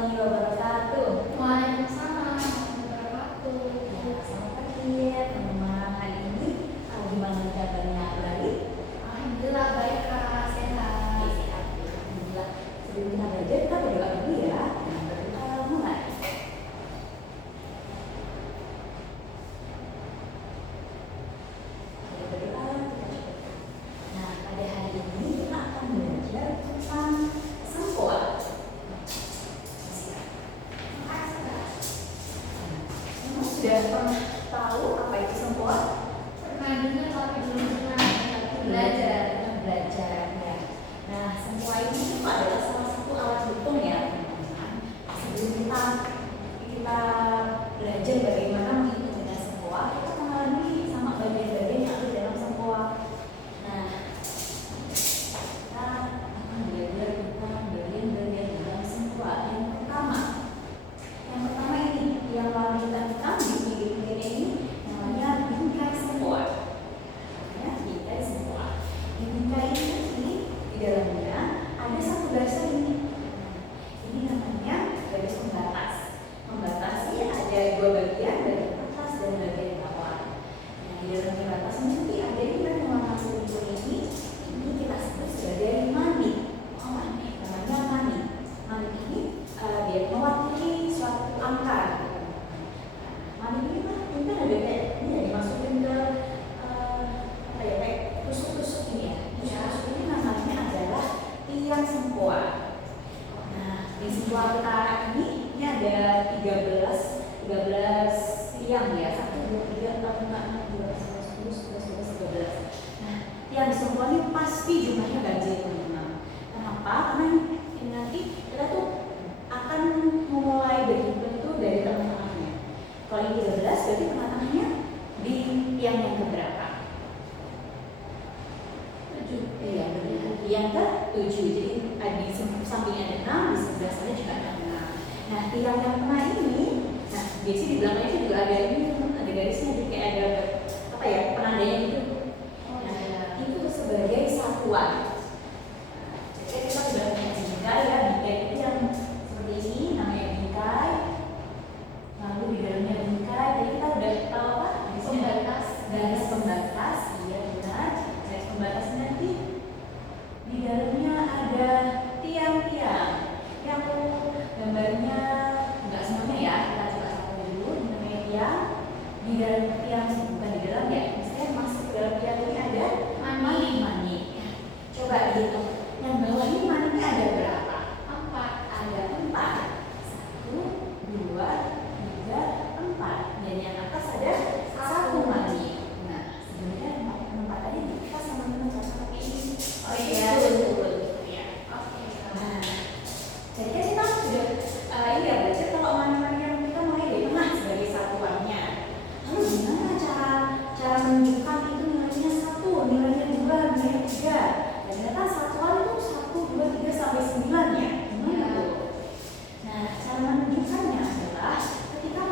warahmatullahi wabarakatuh. Waalaikumsalam warahmatullahi wabarakatuh. Ya, selamat pagi teman-teman. Hari ini gimana kabarnya? Baik? Alhamdulillah baik Kak, sehat. Sehat. Alhamdulillah. Sebelum kita belajar, kita berdoa dulu ya. Berdoa mulai. Berdoa kita coba. Nah, pada hari ini kita akan belajar tentang sempoa. Sudah pernah tahu apa itu sempoa? Pernah dengar tapi belum pernah belajar. Belajar ya. Nah, sempoa ini adalah salah satu alat hitung ya, teman-teman. Sebelum kita belajar bagaimana menghitung dengan sempoa, kita mengalami sama bagian-bagian yang ada dalam sempoa. Nah, kita akan belajar tentang bagian-bagian dalam sempoa. Yang pertama ini, yang warna hitam di pinggir-pinggir ini namanya bingkai sempoa. Ya, bingkai sempoa. Di bingkai ini di dalamnya ada satu garis ini. Ini namanya garis pembatas. Membatasi ada dua bagian, bagian atas dan bagian bawah. Nah, di dalam pembatas nanti ada yang warna kuning ini. Ini kita sebut sebagai mani. Namanya mani. Mani ini dia mewakili suatu angka. Mani ini mungkin ada kayak ini ya, dimasukin ke apa ya, kayak tusuk-tusuk ini ya. Tusuk ini namanya adalah tiang sempoa. Nah, di sempoa kita ini ada 13 tiang ya. 1, 2, 3, 4, 5, 6, 7, 8, 9, 10, 11, 12. Nah, tiang di sempoa ini pasti jumlahnya ganjil, teman-teman. Kenapa? Karena ini nanti kita tuh akan memulai berhitung itu dari tengah-tengahnya. Kalau yang 13 berarti tengah-tengahnya di tiang yang keberapa? 7. Iya, benar. Yang ke-7. Jadi di sampingnya ada 6, di sebelah sana juga ada 6. Nah, tiang yang tengah ini, nah biasanya di belakangnya juga ada ini, ada garisnya, jadi kayak ada apa ya, penandanya gitu. Nah, itu sebagai satuan. Jadi kita sudah punya bingkai ya, bingkai itu yang seperti ini namanya bingkai. Lalu di dalamnya bingkai, jadi kita udah tahu apa? Pembatas. Garis pembatas, iya benar. Garis pembatas nanti di dalamnya ada tiang-tiang yang gambarnya enggak semuanya ya, kita coba satu dulu. Ini namanya tiang. Di dalam tiang, bukan di dalam ya, misalnya masuk ke dalam tiang ini ada mani. Coba dihitung. Yang bawah ini maninya ada berapa? 4. Ada 4. 1, 2, 3, 4. Dan yang atas ada 1 mani. Nah, sebenarnya 4 aja kita sama-sama pakai ini. Oh iya, betul. Ya. Oke. Nah, jadi kan kita sudah ini ya belajar kalau mani-mani yang kita mulai dari tengah sebagai satuannya. Lalu gimana cara menunjukkan itu nilainya 1, nilainya 2, nilainya 3? Dan ternyata satuan itu 1, 2, 3 sampai 9 ya. Gimana tuh? Nah, cara menunjukkannya adalah ketika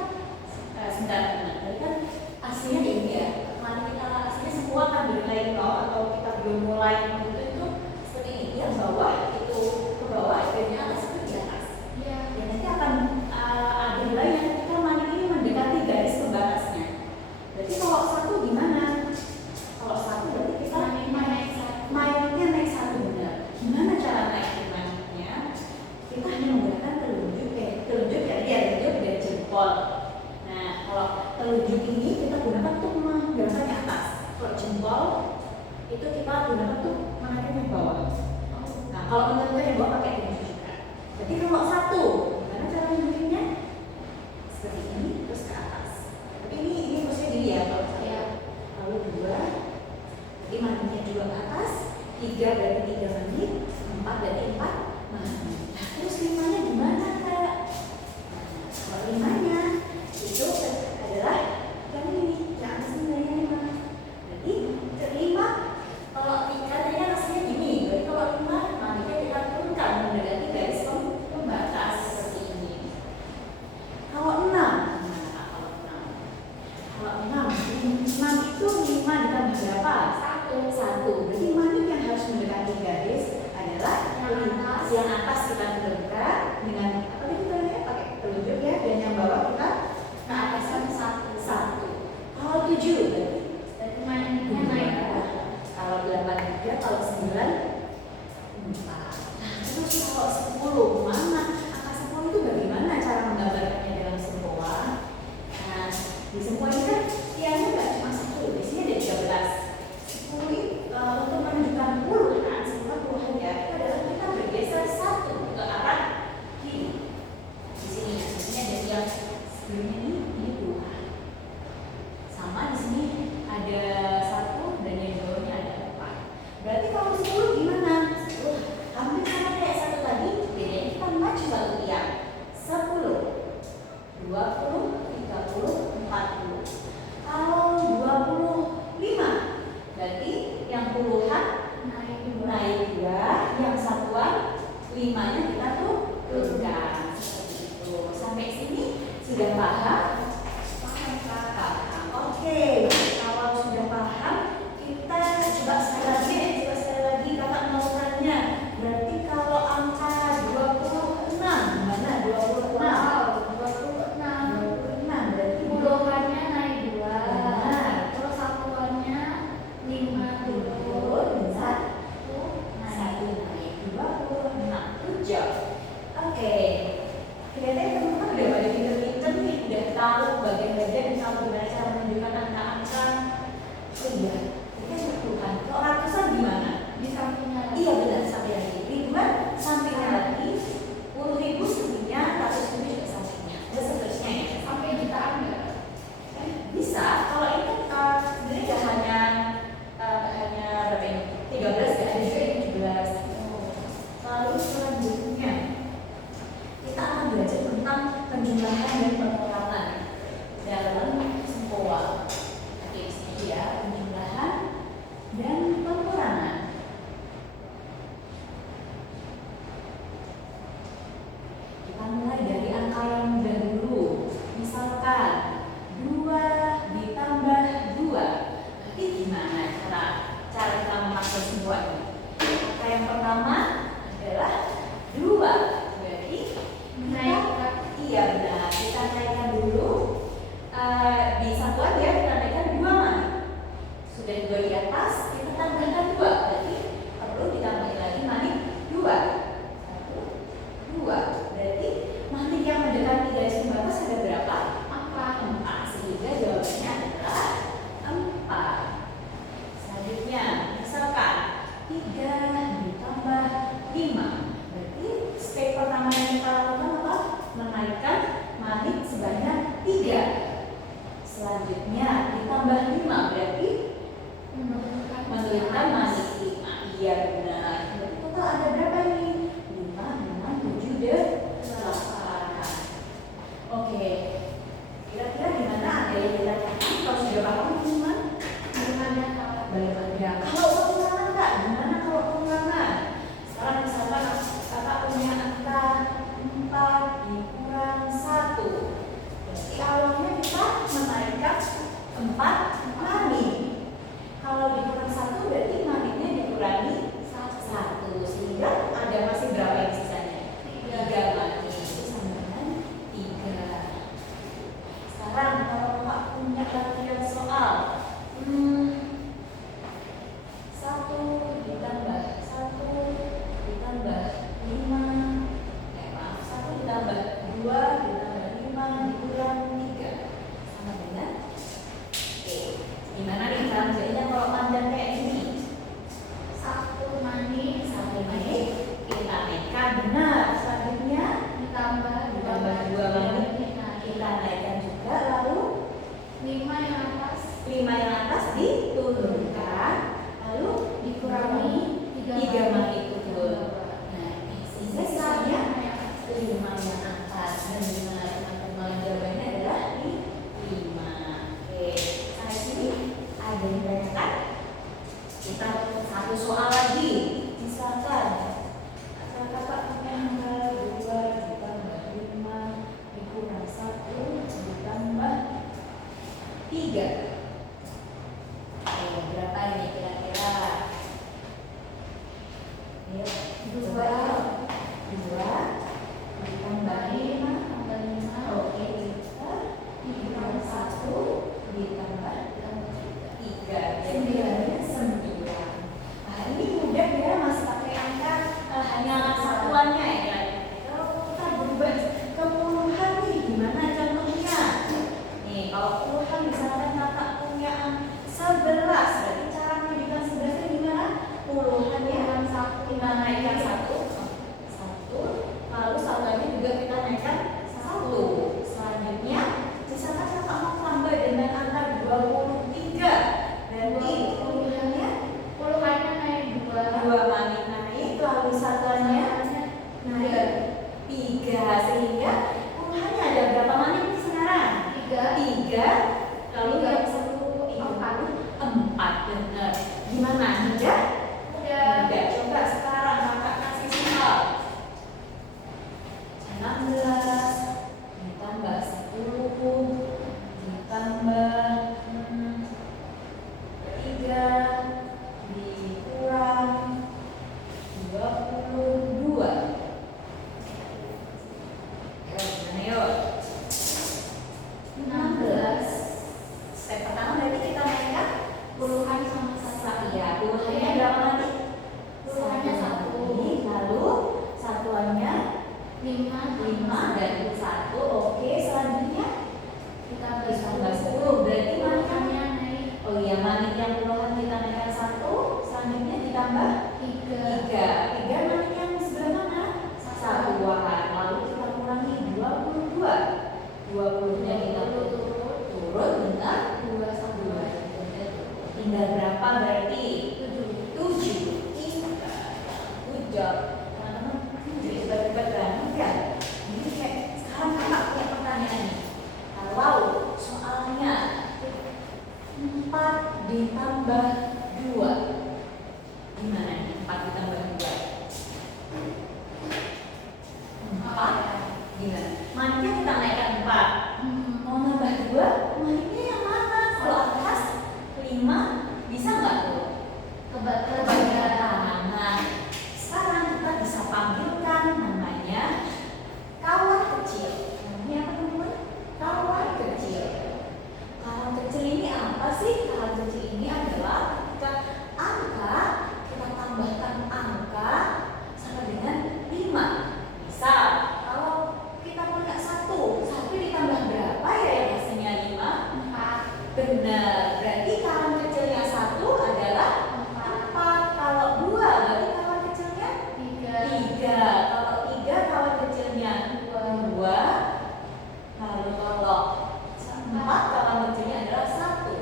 sebentar, tadi kan aslinya kayak ini ya. Mani kita aslinya semua kan bernilai 0 atau kita belum mulai itu seperti ini. Yang bawah itu ke bawah, yang atas itu di atas. Iya. Dan nanti akan ada nilainya ketika mani ini mendekati garis pembatasnya. Berarti kalau 1 gimana? Kalau 1 berarti kita mainnya naik 1, benar. Gimana cara naikin mainnya? Kita hanya menggunakan telunjuk dan jempol. Nah, kalau telunjuk ini kita gunakan untuk menggerakkan ke atas. Kalau jempol itu kita gunakan untuk menaikkan ke bawah. Nah, kalau menentukan yang bawah pakai telunjuk juga. Jadi kalau 1, gimana cara nunjukinnya? Seperti ini terus ke atas. Tapi ini maksudnya gini ya, kalau saya. Lalu 2, jadi maninya juga ke atas. 3 berarti 3 mani, 4 berarti 4 mani. Nah, terus 5-nya gimana, Kak? Nah, kalau 5-nya itu adalah yang ini, yang atas nilainya 5. Berarti 5, kalau 3 tadi kan hasilnya gini. Berarti kalau 5, maninya kita turunkan mendekati garis pembatas seperti ini. Kalau 6, gimana Kak? Kalau 6 itu 5 ditambah berapa? 1. Berarti mani yang harus mendekati garis adalah yang atas kita turunkan dengan apa tadi kita kalau 9 4. Nah, terus kalau 10 mana? Angka 10 itu bagaimana cara menggambarkannya dalam sempoa? Nah, di sempoa ini kan tiangnya nggak cuma 10, di sini ada 13. 10 untuk menunjukkan puluhan, semua puluhan ya, itu adalah kita bergeser 1 ke arah kiri. Di sini ada tiang sebelumnya ini 2. Sama di sini ada 1 dan yang di bawahnya ada 4. Berarti kalau 10 gimana? 10 hampir sama kayak 1 tadi, bedanya kita maju 1 tiang. 10, 20, 30, 40. Kalau 25, berarti yang puluhan naik 2, yang satuan 5-nya kita turunkan. Seperti itu. Sampai sini sudah paham? Paham. Oke, kalau sudah paham, kita coba sekali lagi kakak mau tanya. Berarti kalau angka 26 gimana? 26. 26 berarti Puluhannya naik 2. Benar. Terus satuannya 5 turun, 1 satu naik. naik 26. Good job. Oke. Kelihatannya teman-teman udah pada pinter-pinter nih, udah tahu bagian-bagian dan tahu gimana cara menunjukkan angka-angka. Oh iya, ini kan berpuluhan. Kalau ratusan gimana? Di sampingnya lagi. Iya benar, sampai lagi. Ribuan sampingnya lagi. 10.000 sampingnya, 100.000 juga sampingnya. Dan seterusnya ya. Sampai jutaan enggak? Bisa. Kalau ini kan sebenarnya gak hanya berapa ini? 13 ya, ada juga yang 17. Lalu selanjutnya kita akan belajar tentang penjumlahan dan pengurangan dalam sempoa. Oke, di sini ya, penjumlahan dan pengurangan. Kita mulai dari angka yang mudah dulu. Misalkan 2 ditambah 2. Berarti gimana cara kita memakai semua ini? Angka yang pertama adalah 2. Berarti Menaikkan. iya benar. Kita naikkan dulu. Di satuan ya kita naikkan 2 mana? Sudah 2 di atas, kita tambahkan 2. Berarti perlu ditambahin lagi manik 2. 1, 2. Berarti manik yang mendekati garis pembatas ada berapa? 4. Sehingga jawabannya adalah 4. Selanjutnya, misalkan 3 ditambah 5. Berarti step pertama yang kita lakukan apa? Menaikkan manik sebanyak 3. Selanjutnya ditambah 5. Berarti menurunkan manik 5. Iya benar. Berarti total ada berapa nih? 5, 6, 7, 8. Oke. Kira-kira gimana? Ada yang ditanyakan? Kalau sudah paham teman-teman? Gimana kalau Balik lagi ya. Kalau pengurangan Kak, gimana kalau pengurangan? Sekarang misalkan kakak punya angka 4 dikurang 1. Berarti awalnya kita menaikkan 4 manik. Kalau dikurang 1 berarti maniknya dikurangi 1. Sehingga ada masih berapa yang sisanya? 3 manik. Itu sama dengan 3. Sekarang kalau kakak punya latihan soal 1 ditambah 5, maaf, 1 ditambah 2 ditambah 5 dikurang 3 sama dengan gimana nih cara jadinya kalau panjang kayak gini? 1 manik, 1 manik kita naikkan benar. Selanjutnya ditambah 2 manik kita naikkan juga. Lalu 5 yang atas 5 yang atas diturunkan. Lalu dikurangi 3 manik turun. Nah, sehingga sisanya 5 yang atas dan 5 teman-teman jawabannya adalah di 5. Oke, sampai sini ada yang ditanyakan? Kita satu soal lagi. Misalkan kakak punya angka 2 ditambah 5 dikurang 1 ditambah 3. Berapa ini kira-kira? Ya, 2 ditambah 5. Oke, kita dikurang 1 ditambah 3. Jadi 9. Nah, ini jawab. Teman-teman jadi hebat-hebat banget ya. Ini kayak sekarang kakak punya pertanyaan nih. Kalau soalnya 4 ditambah 2, gimana nih 4 ditambah 2? 4 gimana? Maniknya kita naikkan 4. Mau nambah 2, maniknya yang mana? Kalau atas 5 bisa nggak tuh? Kebanyakan. Nah, sekarang kita bisa panggilkan namanya kawan kecil. Namanya apa teman-teman? Kawan kecil. Kawan kecil ini apa sih? Kawan kecil ini adalah ketika angka kita tambahkan angka sama dengan 5. Misal kalau kita punya 1 ditambah berapa ya yang hasilnya 5? 4. Benar. Berarti kawan kecilnya 1 adalah 4. Kalau 2 berarti kawan kecilnya 3. Kalau 3 kawan kecilnya 2. Lalu kalau 4 kawan kecilnya adalah 1.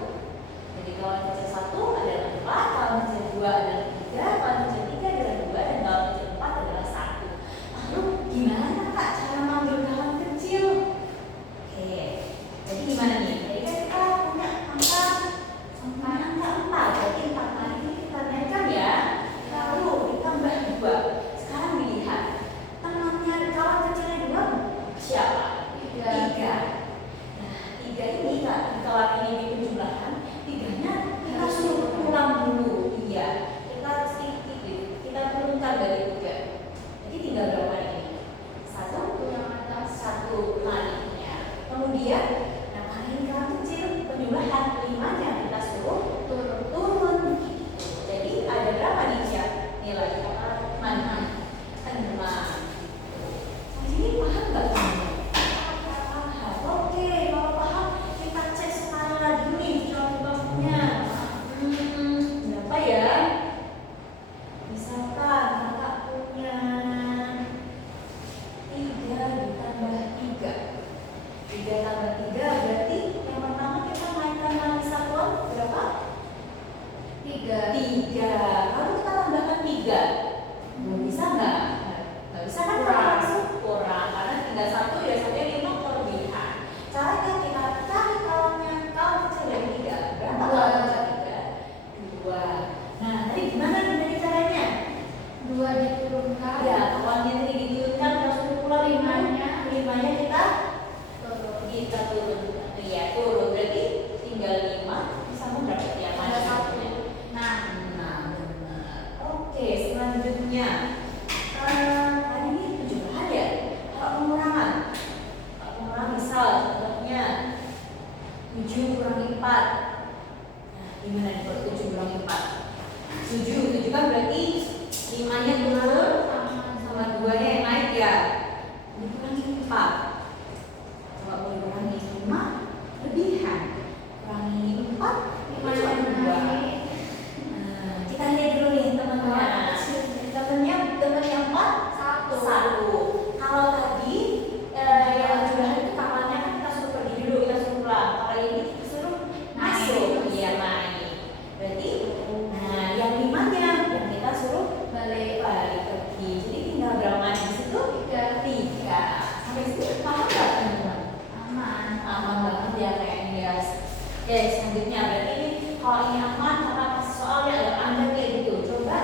Jadi kawan kecil 1 adalah 4, kawan kecil 2 adalah 3, kawan kecil 3 adalah 2, dan kawan kecil 4 adalah 1. Lalu gimana Kak cara manggil kawan kecil? Oke, jadi gimana nih? Jadi kan kita punya angka 4, berarti 4 kali ini kita naikkan ya. Lalu ditambah 2. Sekarang dilihat temannya kawan kecilnya 2 siapa? 3. Nah, 3 ini kalau ini dijumlahkan, 3-nya kita suruh pulang dulu. Iya, kita sedikit kita turunkan dari 3. Jadi tinggal berapa ini? 1 yang atas, 1 maniknya. Kemudian yang paling kawan kecil penjumlahan 5-nya kita suruh turun. Jadi ada berapa nih siap nilai mana? 6. Sampai sini paham nggak teman-teman? Oke, kalau paham kita cek sekali lagi nih contohnya. Berapa ya? Misalkan kakak punya 3 ditambah 3. 3 tambah 3 berarti yang pertama kita naikkan lagi satuan berapa? 3. Lalu kita tambahkan 3. Bisa nggak? Nggak bisa kan? Kurang karena tinggal 1 ya, sampai 5 kelebihan. Caranya kita cari kawan kecil dari 3. Berapa kawan kecil 3? 2. Nah, tadi gimana nih caranya? 2 diturunkan. Ya, kawannya tadi diturunkan, langsung pulang 5-nya kita turun. Iya, turun. Berarti tinggal 5 sama berapa ya? Ada 1. Nah, benar. Oke, selanjutnya tadi ini penjumlahan ya. Kalau pengurangan, misal contohnya 7 kurangi 4. Nah, gimana nih kalau 7 kurangi 4? 7 kan berarti 5-nya turun sama 2-nya yang naik ya. Dikurangi 4. Kalau boleh kurangi 5 lebihan. Kurangi 4 5 2. Nah, kita lihat dulu nih teman-teman. Temannya 4 1. Kalau tadi yang jumlahnya itu kawannya kan kita suruh pergi dulu, kita suruh pulang. Kalau ini kita suruh masuk, iya naik. Berarti nah yang 5-nya yang kita suruh balik pergi. Jadi tinggal berapa di situ? 3. Sampai situ paham nggak teman-teman? Aman banget ya kayaknya ya. Oke, selanjutnya berarti ini kalau ini aman karena pas soalnya ada Anda kayak gitu. Coba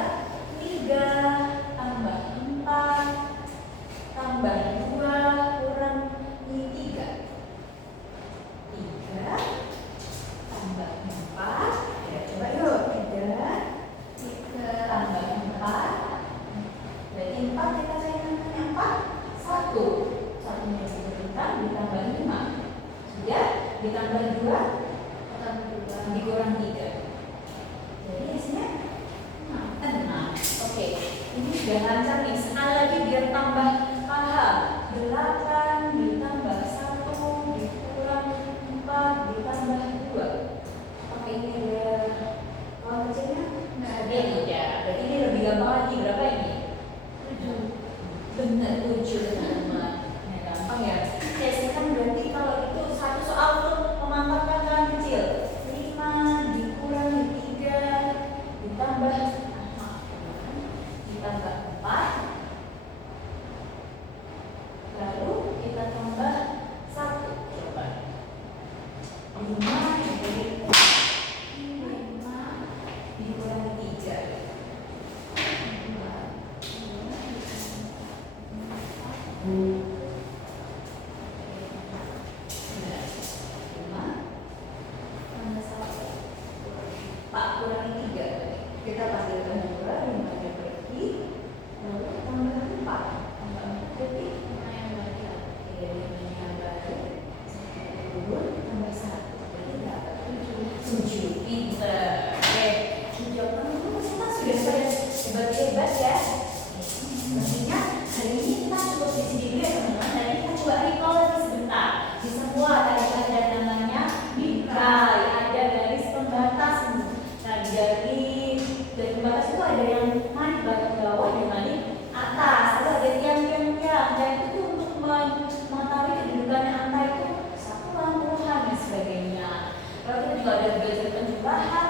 3 tambah 4 tambah 2 kurangi 3. 3 tambah 4. Ya, coba yuk. 3 tambah 4. Berarti 4 kita cairkan 4. 1. 1-nya diturunkan ditambah 5. Sudah ditambah 2 dikurang 3. Jadi hasilnya 6. Oke, ini sudah lancar nih. Sekali lagi biar tambah paham. 8 ditambah 1 dikurang 4 ditambah 2. Apakah ini ada kawan kecilnya? Nggak ada. Ya, berarti ini lebih gampang lagi. Berapa ini? 7. Benar, 7 teman-teman. Nah, gampang ya. Saya sekarang berarti kalau itu satu soal untuk memantapkan kawan kecil. 5 dikurangi 3 ditambah 4 ya. Sebenarnya hari ini kita cukup di sini dulu ya teman-teman. Dan kita coba recall lagi sebentar. Di semua tadi ada namanya bingkai, ada garis pembatas. Nah dari pembatas itu ada yang naik bagian bawah dan di atas. Lalu ada tiang-tiang, dan itu tuh untuk mengetahui kedudukannya angka itu satuan, puluhan dan sebagainya. Lalu kita juga ada belajar penjumlahan,